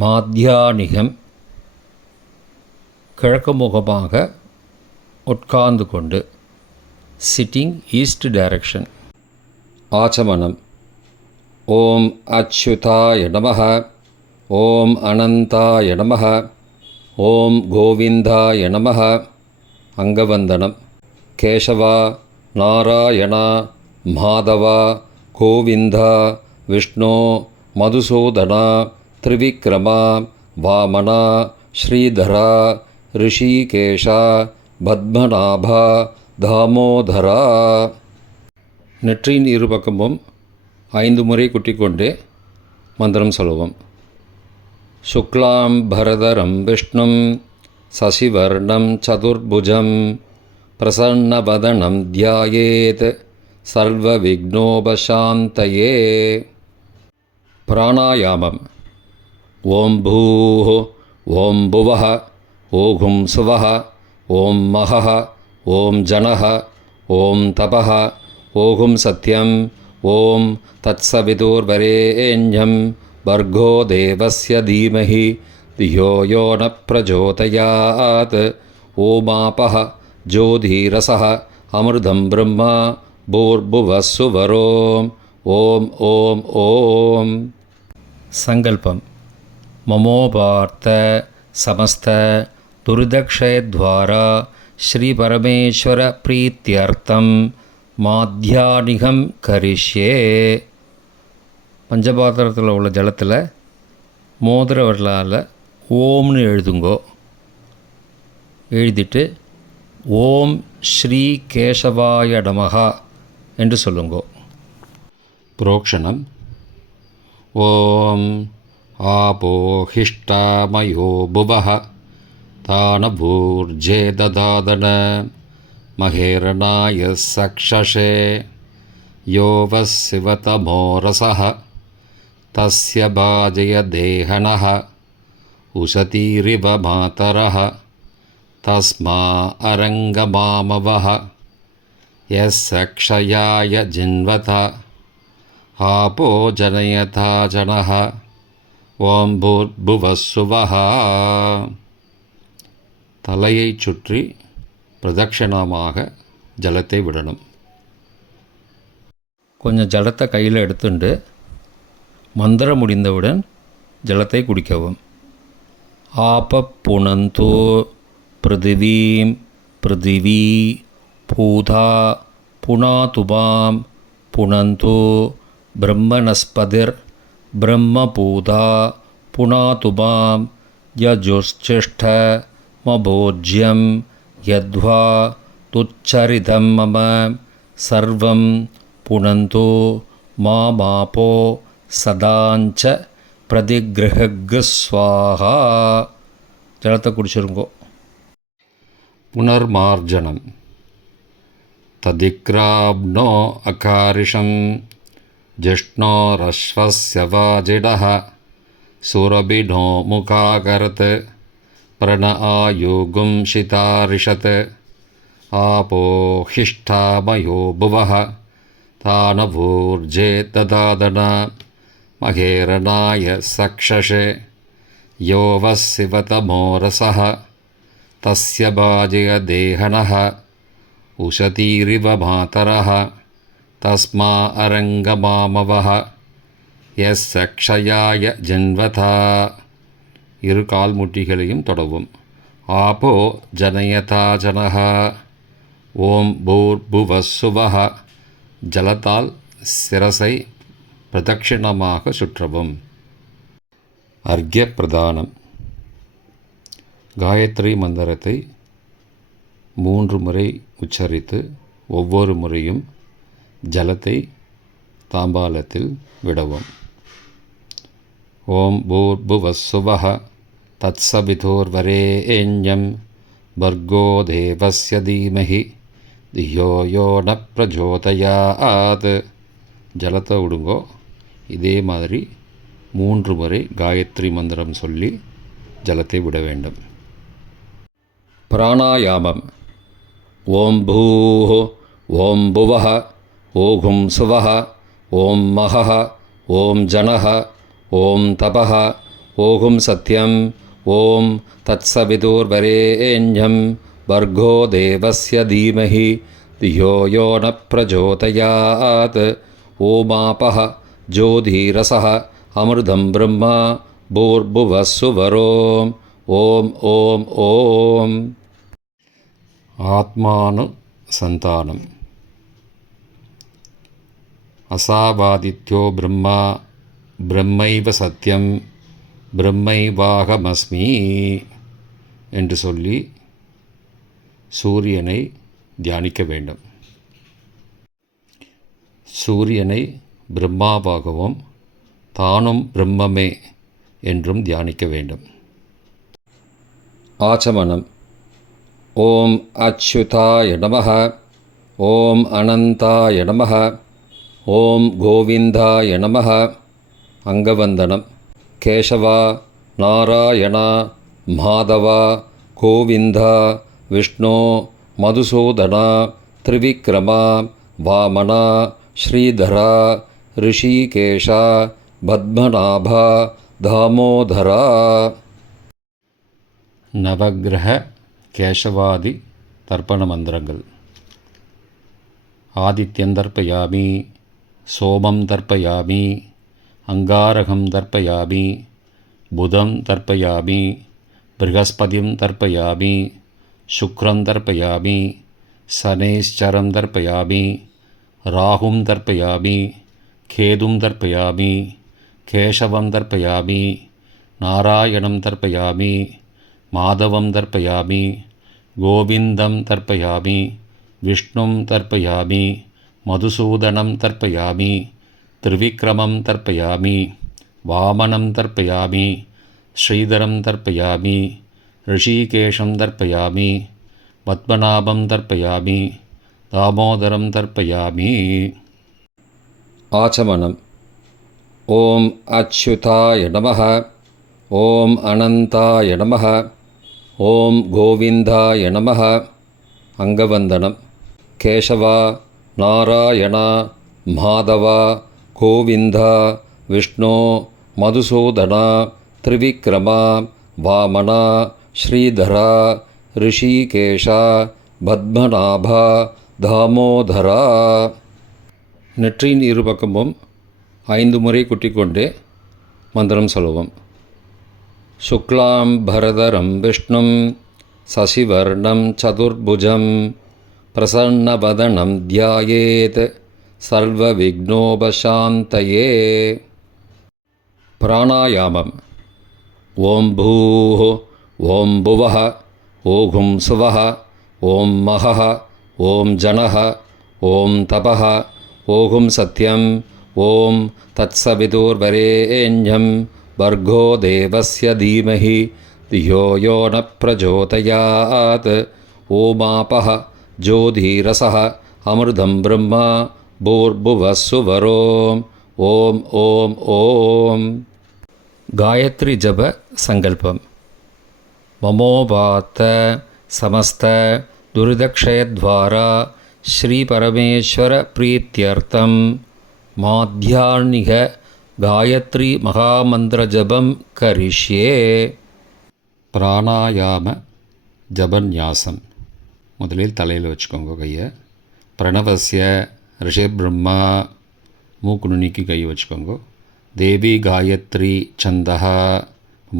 மாத்தியானிகம் கிழக்கு முகமாக உட்கார்ந்து கொண்டு சிட்டிங் ஈஸ்ட் டைரக்ஷன் ஆச்சமனம். ஓம் அச்சுதாய நமः ஓம் அனந்தாய நமः ஓம் கோவிந்தாய நமः அங்கவந்தனம். கேசவா நாராயணா மாதவா கோவிந்தா விஷ்ணு மதுசூதனா திரிவிக்ரமா வாமனா ஸ்ரீதரா ரிஷிகேஷா பத்மநாபா தாமோதரா. நெற்றியின் இரு பக்கமும் ஐந்து முறை குட்டிக்கொண்டே மந்திரம் சொல்லுவோம் சுக்லாம் பரதரம் விஷ்ணும் சசிவர்ணம் சதுர்புஜம் பிரசன்னவதனம் தியாயேத் சர்வ சர்வவிக்னோபசாந்தயே. பிராணாயாமம். ॐ भूः ॐ भुवः ओघुंसुवः ॐ महः ॐ जनः ॐ तपः ओघुं सत्यम् ॐ तत्सविदुर्वरे भर्गो देवस्य धीमहि धियो यो न प्रचोदयात्। ओमापः ज्योधीरसः अमृतं ब्रह्म भूर्भुवःसुवरोम् ॐ ॐ ॐ। सङ्कल्पम्। மமோபார்த்த சமஸ்த துரிதக்ஷயத்வாரா ஸ்ரீபரமேஸ்வர பிரீத்தியர்த்தம் மாத்தியானிகம் கரிஷ்யே பஞ்சபாத்திரத்தில் உள்ள ஜலத்தில் மோதிர வரலால் ஓம்னு எழுதுங்கோ. எழுதிட்டு ஓம் ஸ்ரீ கேசவாய நமகா என்று சொல்லுங்கோ. புரோக்ஷணம். ஓம் आपोहिष्टामयो भुवः। तानभूर्जे ददादन महेरणाय सक्षषे। यो वस्सिवतमोरसः तस्य भाजयदेहनः उशतीरिव मातरः। तस्मा अरङ्गमामवः। यस्सक्षयाय जिन्वथ आपो जनयथा जनः। ஓம் பூர்புவசுவஹ தலையைச் சுற்றி பிரதட்சிணமாக ஜலத்தை விடணும். கொஞ்சம் ஜலத்தை கையில் எடுத்துண்டு மந்திரம் முடிந்தவுடன் ஜலத்தை குடிக்கவும். ஆப பிருதிவீம் பிருதிவி பூதா புனாதுபாம் புணந்தோ பிரம்மணஸ்பதிர் பிரம்மபூதா புனாதுபாம் யஜுஷ்சிஷ்ட மபோஜ்யம் யத்வா துச்சரிதம் மம சர்வம் புனந்தோ மாமாப்போ சதாஞ்ச பிரதிகிரகஸ்வாகா ஜலத்தை குடிச்சிருங்கோ புனர்மார்ஜனம் ததிக்ராப்னோ அகாரிஷம் जिष्णोरश्वस्य वाजिडः सुरभिनो मुखाकरत् प्रण आयुगुंशितारिषत् आपोहिष्ठामयो भुवः तानभूर्जे ददादन। महेरणाय सक्षशे। यो वः शिवतमो रसः। तस्य बाजयदेहनः उशतीरिव मातरः तस्मा அரங்கமாமவः எஸ் க்ஷயாய ஜன்வதா இரு கால் முட்டிகளையும் தொடவும் ஆபோ ஜனயதா ஜனஹ ஓம் பூர்புவசுவஹ ஜலத்தால் சிரசை பிரதட்சிணமாக சுற்றவும் அர்க்ய பிரதானம் காயத்ரி மந்திரத்தை மூன்று முறை உச்சரித்து ஒவ்வொரு முறையும் ஜலத்தை தாம்பாலத்தில் விடவும் ஓம் பூர்புவசுவः தத்சவிதோர்வரேண்யம் भर्गो देवस्य धीमहि धियो யோ ந பிரஜோதயாத் ஜலத்தை விடுங்கோ இதே மாதிரி மூன்று முறை காயத்ரி மந்திரம் சொல்லி ஜலத்தை விட வேண்டும் பிராணாயாமம் ஓம் பூः ஓம் புவः ओघुं सुवः ॐ महः ॐ जनः ॐ तपः ओघुं सत्यम् ॐ तत्सविदुर्वरे भर्गो देवस्य धीमहि धियो यो न प्रचोदयात्। ओमापः ज्योधीरसः अमृतं ब्रह्म भूर्भुवः सुवरोम् ॐ ॐ आत्मानुसन्तानम्। அசாவாதித்யோ பிரம்மா பிரம்மைவ சத்தியம் பிரம்மைவாகமஸ்மி என்று சொல்லி சூரியனை தியானிக்க வேண்டும். சூரியனை பிரம்மாவாகவும் தானும் பிரம்மமே என்றும் தியானிக்க வேண்டும். ஆச்சமனம். ஓம் அச்சுதாய நமः ஓம் அனந்தாய நமः ஓம் கோவிந்தாய நமः அங்கவந்தனம். கேசவா நாராயணா மாதவா கோவிந்தா விஷ்ணு மதுசூதனா திரிவிக்ரமா வாமனா ஸ்ரீதரா ரிஷிகேஷா பத்மநாபா தாமோதரா. நவகிரக கேசவாதி தர்ப்பண மந்திரங்கள். ஆதித்யந்தர்ப்பயாமி सोमं तर्पयामि अङ्गारकं तर्पयामि बुधं तर्पयामि बृहस्पतिं तर्पयामि शुक्रं तर्पयामि शनैश्चरं तर्पयामि राहुं तर्पयामि खेदुं तर्पयामि केशवं तर्पयामि नारायणं तर्पयामि माधवं तर्पयामि गोविन्दं तर्पयामि विष्णुं तर्पयामि மதுசூதனம் தர்ப்பயாமி திருவிக்ரமம் தர்ப்பயாமி வாமனம் தர்ப்பயாமி ஸ்ரீதரம் தர்ப்பயாமி ரிஷிகேஷம் தர்ப்பயாமி பத்மநாபம் தர்ப்பயாமி தாமோதரம் தர்ப்பயாமி. ஆச்சமனம். ஓம் அச்சுதாய நம ஓம் அனந்தாய நம ஓம் கோவிந்தாய நம அங்கவந்தனம். கேசவா नारायणा माधवा गोविन्दा विष्णु मधुसूदना त्रिविक्रमा वामना श्रीधरा ரிஷிகேஷா பத்மநாபா தாமோதரா நெற்றியின் இரு பக்கமும் ஐந்து முறை குட்டிக்கொண்டே மந்திரம் சொல்லுவோம் சுக்லாம் பரதரம் விஷ்ணும் சசிவர்ணம் சதுர்புஜம் प्रसन्नवदनं ध्यायेत् सर्वविघ्नोपशान्तये। प्राणायामम्। ॐ भूः ॐ भुवः ॐ सुवः ॐ महः ॐ जनः ॐ तपः ॐ सत्यम् ॐ तत्सविदुर्वरे एञ्जं भर्गो देवस्य धीमहि धियो यो न प्रचोदयात्। ओमापः ஜோதிரசः அமிர்தம் பிரம்மா பூர்புவசுவரோம் ஓம் ஓம் ஓம் காயத்ரி ஜப சங்கல்பம் மமோபாத்த சமஸ்த துரிதக்ஷயத்வாரா ஸ்ரீபரமேஸ்வர பிரீத்தியர்த்தம் மாத்தியான்க காயத்ரி மகாமந்திர ஜபம் கரிஷ்யே பிராணாயாம ஜபன்யாசம் முதலில் தலையில் வச்சுக்கோங்க கையை. பிரணவசிய ரிஷபிரம்மா மூக்கு நுனிக்கு கை வச்சுக்கோங்க. தேவி காயத்ரி சந்தகா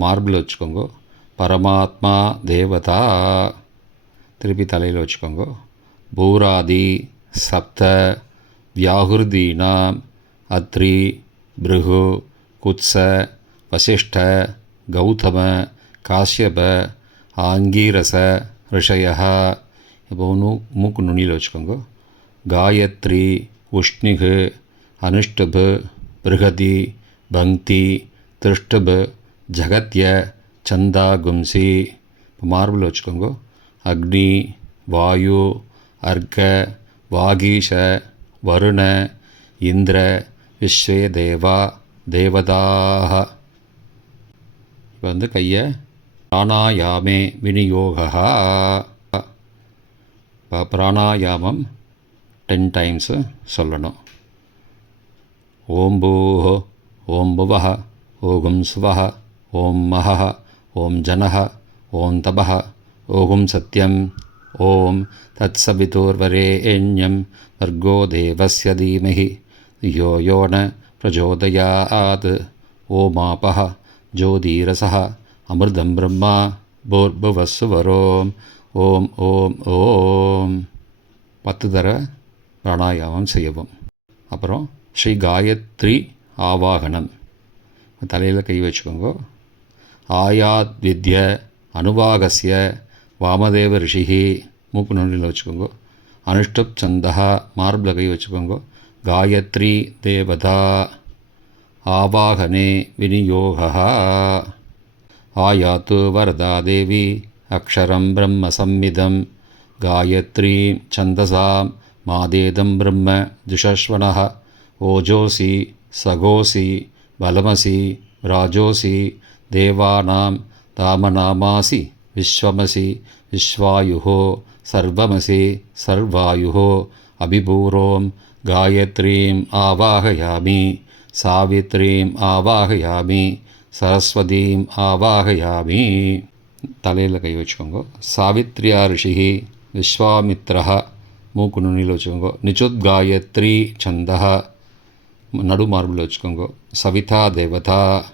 மார்பிள் வச்சுக்கோங்க. பரமாத்மா தேவதா திருப்பி தலையில் வச்சுக்கோங்க. பூராதி சப்த வியாகுர்தீனாம் அத்ரி பிருகு குத்ச வசிஷ்ட கௌதம காஷ்யப ஆங்கீரச ரிஷய இப்போ நூ மூக்கு நுனியில் வச்சுக்கோங்க. காயத்ரி உஷ்ணிகு அனுஷ்டபு பிருகதி பங்க்தி திருஷ்டபு ஜகத்ய சந்தா கும்சி. இப்போ மார்பிள் வச்சுக்கோங்க. அக்னி வாயு அர்க்க வாகீஷ வருண இந்திர விஸ்வே தேவா தேவதாக இப்போ வந்து கையை பிராணாயாமே விநியோகா இப்போ பிராணாயாமம் டென் டைம்ஸு சொல்லணும். ஓம் பூஹோ ஓம் புவஹ ஓகும் சுவஹ ஓம் மஹஹ ஓம் ஜனஹ ஓம் தபஹ ஓகும் சத்யம் ஓம் தத் சவிதோர்வரேண்யம் வர்கோ தேவஸ்ய தீமஹி யோ யோன பிரச்சோதயாத் ஓமாபஹ ஜோதிரச அமிர்தம் பிரம்மா போர்புவசுவரோம் ஓம் ஓம் ஓம். பத்து தர பிராணாயாமம் செய்யவும். அப்புறம் ஸ்ரீ காயத்ரி ஆவாகனம். தலையில் கை வச்சுக்கோங்க. ஆயாத் வித்ய அனுவாகசிய வாமதேவ ரிஷிகி மூக்கு நொண்டியில் வச்சுக்கோங்க. அனுஷ்டப் சந்தா மார்பில் கை வச்சுக்கோங்க. காயத்ரி தேவதா. ஆவாகனே விநியோகா ஆயாத்து வரதா தேவி. अक्षरं ब्रह्मसंमिदं। गायत्रीं छन्दसां मादेदं ब्रह्म जुषश्वनः। ओजोऽसि सगोऽसि बलमसि राजोऽसि देवानां दामनामासि विश्वमसि विश्वायुः सर्वमसि सर्वायुः। अभिभूरों गायत्रीम् आवाहयामि सावित्रीम् आवाहयामि सरस्वतीम् आवाहयामि। தலையில் கை வச்சுக்கோங்க. சாவித்ரியா ரிஷிகி விஸ்வாமித்ரா மூக்கு நுனியில் வச்சுக்கோங்க. நிச்சுத் காயத்ரி சந்தா நடு மார்பில் வச்சுக்கோங்க. சவிதா தேவதா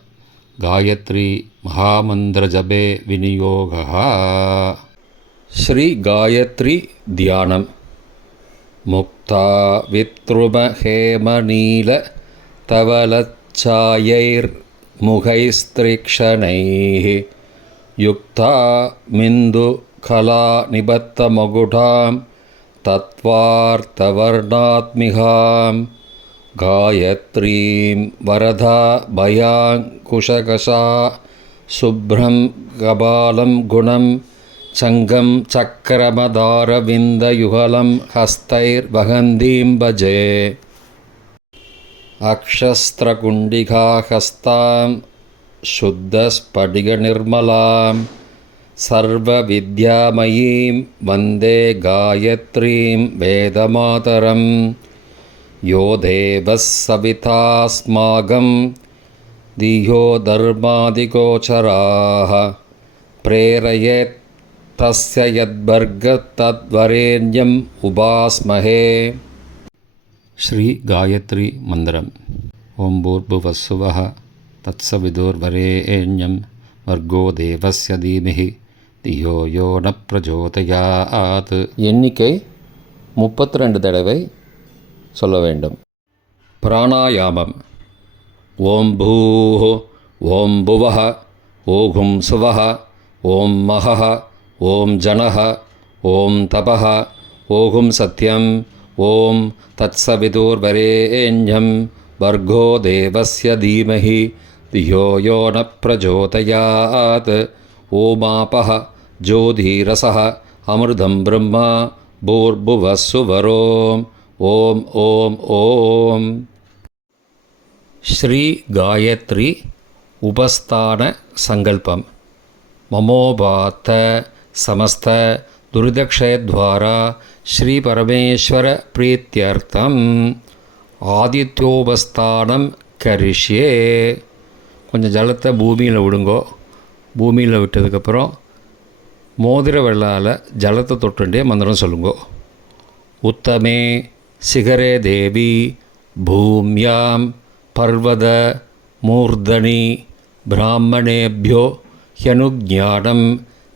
காயத்ரி மகாமந்திர ஜபே விநியோகா ஸ்ரீ காயத்ரி தியானம். முக்தா வித்ருமஹேமநீல தவலச்சாயைர் முகைஸ்திரிக்ஷணைः युक्ता मिन्दुकलानिबद्धमकुटां तत्त्वार्थवर्णात्मिकां गायत्रीं वरदा भयाङ्कुशकषा शुभ्रं कपालं गुणं चङ्गं चक्रमदारविन्दयुगलं हस्तैर्वहन्तीं भजे। अक्षस्त्रकुण्डिकाहस्तां शुद्धस्फटिकनिर्मलां सर्वविद्यामयीं वन्दे गायत्रीं वेदमातरं यो देवः सवितास्माकं दिह्यो धर्मादिगोचराः। प्रेरयेत् तस्य यद्बर्ग तद्वरेण्यम् उभास्महे श्रीगायत्रीमन्दरम् ओम्भूर्भुवस्सुवः தத்சவிதுர்வரேண்யம் வர்கோ தேவஸ்ய தீமிஹி தியோ யோ ந பிரஜோதயாத் எண்ணிக்கை முப்பத்தி ரெண்டு தடவை சொல்ல வேண்டும். பிராணாயாமம். ஓம் பூः ஓம் புவः ஓகும் சுவः ஓம் மகः ஓம் ஜனः ஓம் தபः ஓகும் சத்யம் ஓம் தத்சவிதுர்வரேண்யம் வர்கோ தேவஸ்ய தீமஹி यो यो न प्रचोदयात् ओमापः ज्योधिरसः अमृतं ब्रह्म भूर्भुवः सुवरोम् ॐ ॐ ॐ श्रीगायत्री उपस्थानसङ्कल्पं ममोवात समस्त दुरितक्षयद्वारा श्रीपरमेश्वरप्रीत्यर्थम् आदित्योपस्थानं करिष्ये கொஞ்சம் ஜலத்தை பூமியில் விடுங்கோ. பூமியில் விட்டதுக்கப்புறம் மோதிர வெள்ளால் ஜலத்தை தொட்டுண்டே மந்திரம் சொல்லுங்கோ. உத்தமே சிகரே தேவி பூமியாம் பர்வத மூர்தனி பிராமணேபியோ ஹியனுஜானம்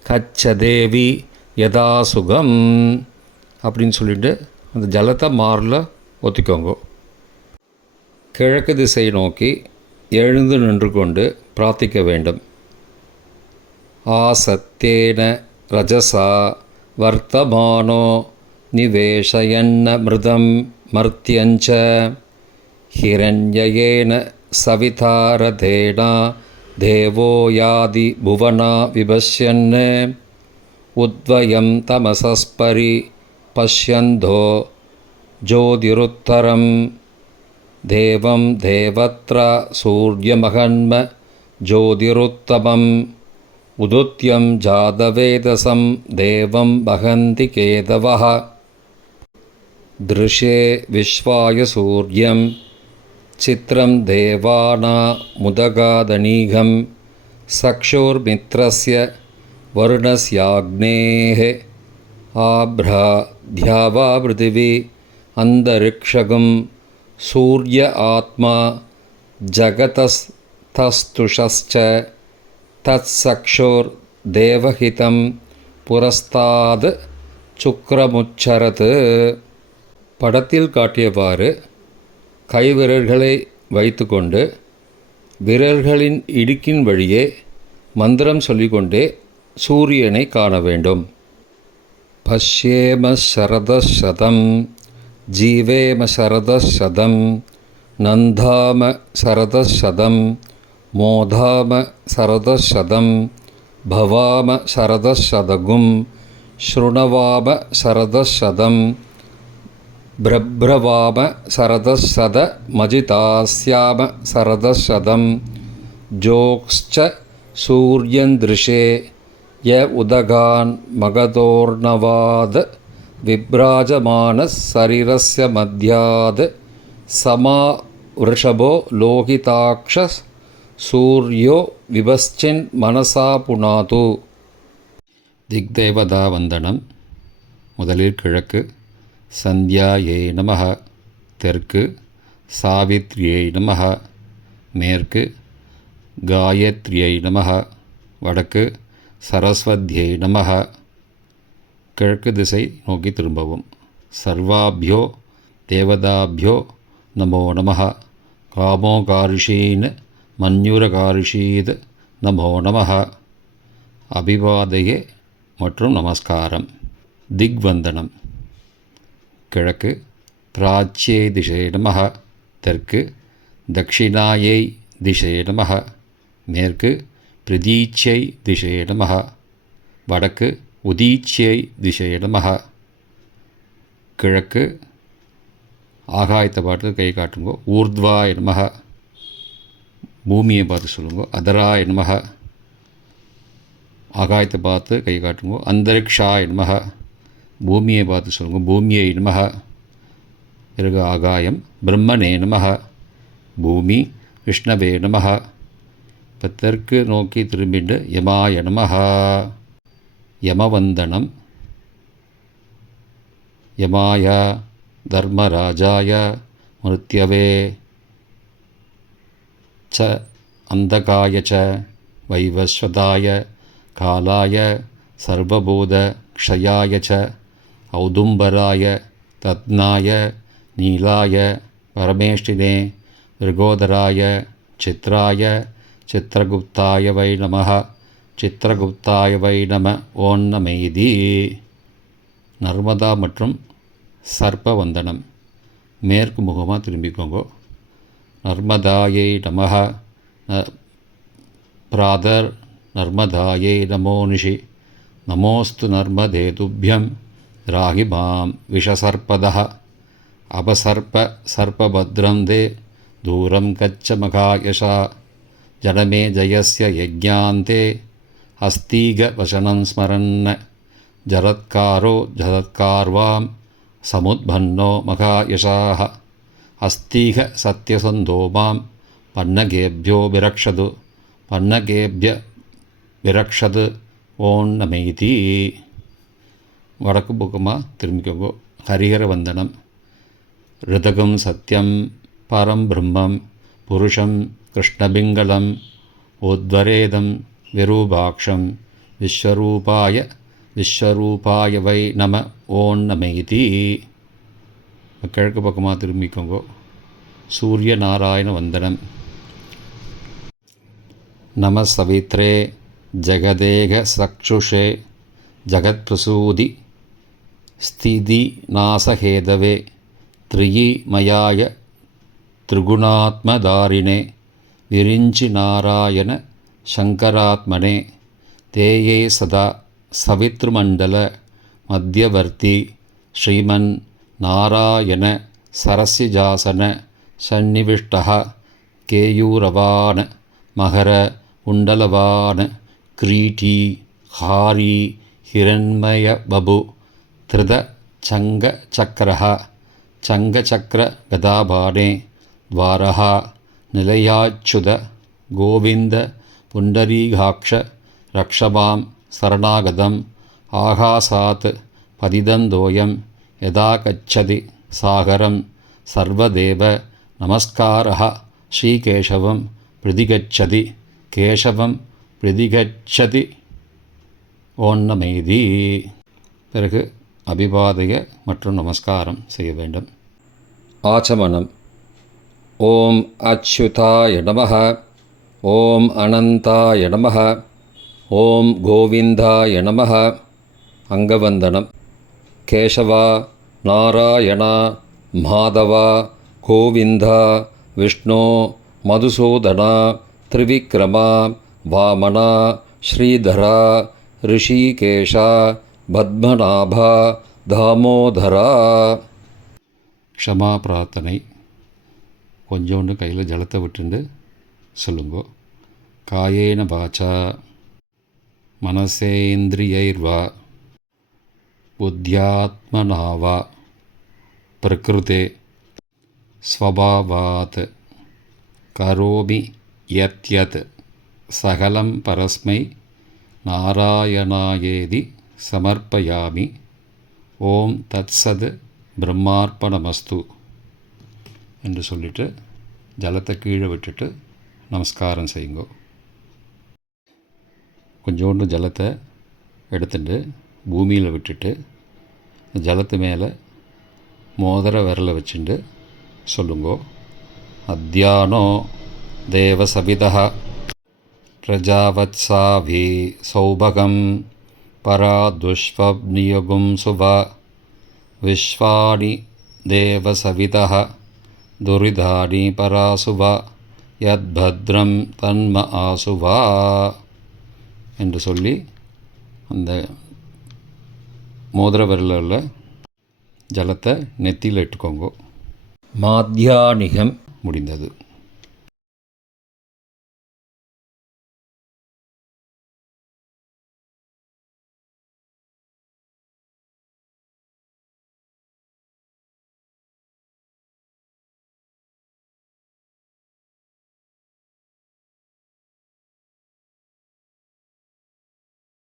கச்சதேவி யதா சுகம் அப்படின்னு சொல்லிட்டு அந்த ஜலத்தை மாரில் ஒத்திக்கோங்க. கிழக்கு திசையை நோக்கி எழுந்து நின்று கொண்டு பிரார்த்திக்க வேண்டும். ஆசத்தேன ரஜசா வர்த்தமானோ நிவேஷயன்ன மிருதம் மர்த்தியஞ்ச. ஹிரண்யேன சவிதாரதேனா தேவோ யாதி புவனா விபஷ்யன் உத்வயம் தமசஸ்பரி பஷ்யந்தோ ஜோதிருத்தரம் देवं देवत्र सूर्यमहन्म ज्योतिरुत्तमम् उदुत्यं जातवेदसं देवं वहन्ति केतवः। दृशे विश्वाय सूर्यं चित्रं देवानामुदगादनीघं सक्षुर्मित्रस्य वरुणस्याग्नेः। आभ्रा द्यावापृथिवी अन्तरिक्षगम् சூரிய ஆத்மா ஜகதஸ்தஸ்துஷ்ச தத்சக்ஷோர் தேவஹிதம் புரஸ்தாத் சுக்ரமுச்சரது. படத்தில் காட்டியவாறு கைவிரல்களை வைத்துக்கொண்டு விரல்களின் இடுக்கின் வழியே மந்திரம் சொல்லிக்கொண்டே சூரியனை காண வேண்டும். பஷ்யேம சரதசதம். जीवेम शरदशतं नन्धाम शरदशतं मोधाम शरदशतं भवाम शरदशतगुं शृणवाम शरदशतं ब्रभ्रवाम शरदशतमजितास्याम शरदशतं जोक्श्च सूर्यन्दृशे य उदगान् उदगान्मगतोर्णवाद् विभ्राजमानः शरीरस्य मध्याद् समा वृषभो लोहिताक्षस् சூர்யோ விபஸ்சின் மனசா புனாது திக்தேவதா வந்தனம் முதலில் கிழக்கு சந்தியாயை நம தெற்கு சாவித்ரியை நம மேற்கு காயத்ரியை நம வடக்கு சரஸ்வத்யை நம கிழக்கு திசை நோக்கி திரும்பவும். சர்வாபியோ தேவதாபியோ நமோ நம காமோகாரிஷீன் மன்யுரகாரிஷீத் நமோ நம அபிவாதையே மற்றும் நமஸ்காரம். திக்வந்தனம். கிழக்கு பிராச்சியை திசை நம தெற்கு தட்சிணாயை திசை நம மேற்கு பிரதீச்சை திசை நம வடக்கு உதீச்சியை திசை நம கிழக்கு ஆகாயத்தை பார்த்து கை காட்டுங்கோ. ஊர்த்வா நம பூமியை பார்த்து சொல்லுங்க. அதரா நமக ஆகாயத்தை பார்த்து கை காட்டுங்க. அந்தரிக்ஷா நமக பூமியை பார்த்து சொல்லுங்க. பூமியை நமக பிறகு ஆகாயம். பிரம்மனே நமக. பூமி. விஷ்ணவே நமக. இப்போ தெற்கு நோக்கி திரும்பிட்டு யமாய நமகா. यमवन्दनं। यमाय धर्मराजाय मृत्यवे। च अन्धकाय च वैवस्वताय कालाय सर्वबोधक्षयाय च औदुम्बराय तत्नाय नीलाय परमेष्टिने मृगोदराय चित्राय चित्रगुप्ताय वै नमः। சித்திரகுப்தாய வை நம ஓன் நமைதி நர்மதா மற்றும் சர்ப்ப வந்தனம் மேற்கு முகமாக திரும்பிக்கோங்க. நர்மதாயை நம பிராதர் நர்மதாயை நமோ நிஷி. நமோஸ்து நர்மதே துப்பியம் ராகி விஷசர்பத அபசர்ப சர்பபத்ரம் தே தூரம் கச்ச மகாயஷா. ஜனமே ஜயஸ்ய யஜ்ஞாந்தே. हस्तीगवचनं स्मरन् जरत्कारो जरत्कार्वां समुद्भन्नो मघायशाः हस्तीह सत्यसन्धो मां पन्नगेभ्यो विरक्षतु पन्नगेभ्य விரக்ஷது ஓம் நமைதி வடக்கு பக்கமாக திரும்பிக்கோங்கோ ஹரிஹர வந்தனம் ரிதகம் சத்யம் பரம் பிரம்மம் புருஷம் கிருஷ்ணபிங்களம் உத்வரேதம் விரூபாட்சம் விஸ்வரூபாய விஸ்வரூபாய வை நம ஓம் நமைதி கிழக்கு பக்கமாக திரும்பிக்கோங்கோ சூரிய நாராயண வந்தனம் நம சவித்ரே ஜகதேக சக்ஷுஷே ஜகத்பிரசூதி ஸ்திதி நாசஹேதவே த்ரியி மயாய त्रिगुणात्मदारिणे विरिञ्चि नारायण शङ्करात्मने ते ये सदा सवितृमण्डलमध्यवर्ति श्रीमन् नारायण सरस्यजासन सन्निविष्टः केयूरवान् मकर कुण्डलवान् क्रीटी हारी हिरण्मयबभु धृतचङ्गचक्रः चङ्गचक्रगदाबाणे द्वारः निलयाच्युत गोविन्द पुण्डरीकाक्ष रक्षमां शरणागतम् आकाशात् पतितन्दोयं यदा गच्छति सागरं सर्वदेव नमस्कारः श्रीकेशवं प्रतिगच्छति கேசவம் பிரதிகச்சதி ஓன்னமைதி பிறகு அபிவாதய மற்றும் நமஸ்காரம் செய்ய வேண்டும் ஆச்சமனம் ஓம் அச்சுதாய நமः ஓம் அனந்தாய நம ஓம் கோவிந்தாய நம அங்கவந்தனம். கேசவா நாராயணா மாதவா கோவிந்தா விஷ்ணு மதுசூதனா திரிவிக்ரமா வாமனா ஸ்ரீதரா ரிஷிகேஷா பத்மநாபா தாமோதரா. க்ஷமா பிரார்த்தனை. கொஞ்சோண்டு கையில் ஜலத்தை விட்டுண்டு சொல்லுங்கோ. காயேன வாச்சா மனசேந்திரியைர்வா புத்தியாத்மனாவா பிரகிருதே ஸ்வபாவாத் கரோமி யத்யத் சகலம் பரஸ்மை நாராயணாயேதி சமர்ப்பயாமி ஓம் தத்சத் பிரம்மார்ப்பணமஸ்து என்று சொல்லிட்டு ஜலத்தை கீழே விட்டுட்டு நமஸ்காரம் செய்யுங்கோ. கொஞ்சோண்டு ஜலத்தை எடுத்துட்டு பூமியில் விட்டுட்டு ஜலத்து மேலே மோதிர விரலை வச்சுட்டு சொல்லுங்கோ அத்தியானோ தேவசபிதः प्रजावत्साभि सौभगं परा दुष्वनियुगुं सुभ विश्वानि देवसवितः दुरिधानि परासुभ யத்பத்ரம் தன்ம ஆசுவா என்று சொல்லி அந்த மோதிர விரலில் ஜலத்தை நெத்தியில் இட்டுக்கோங்க. மாத்தியானிகம் முடிந்தது.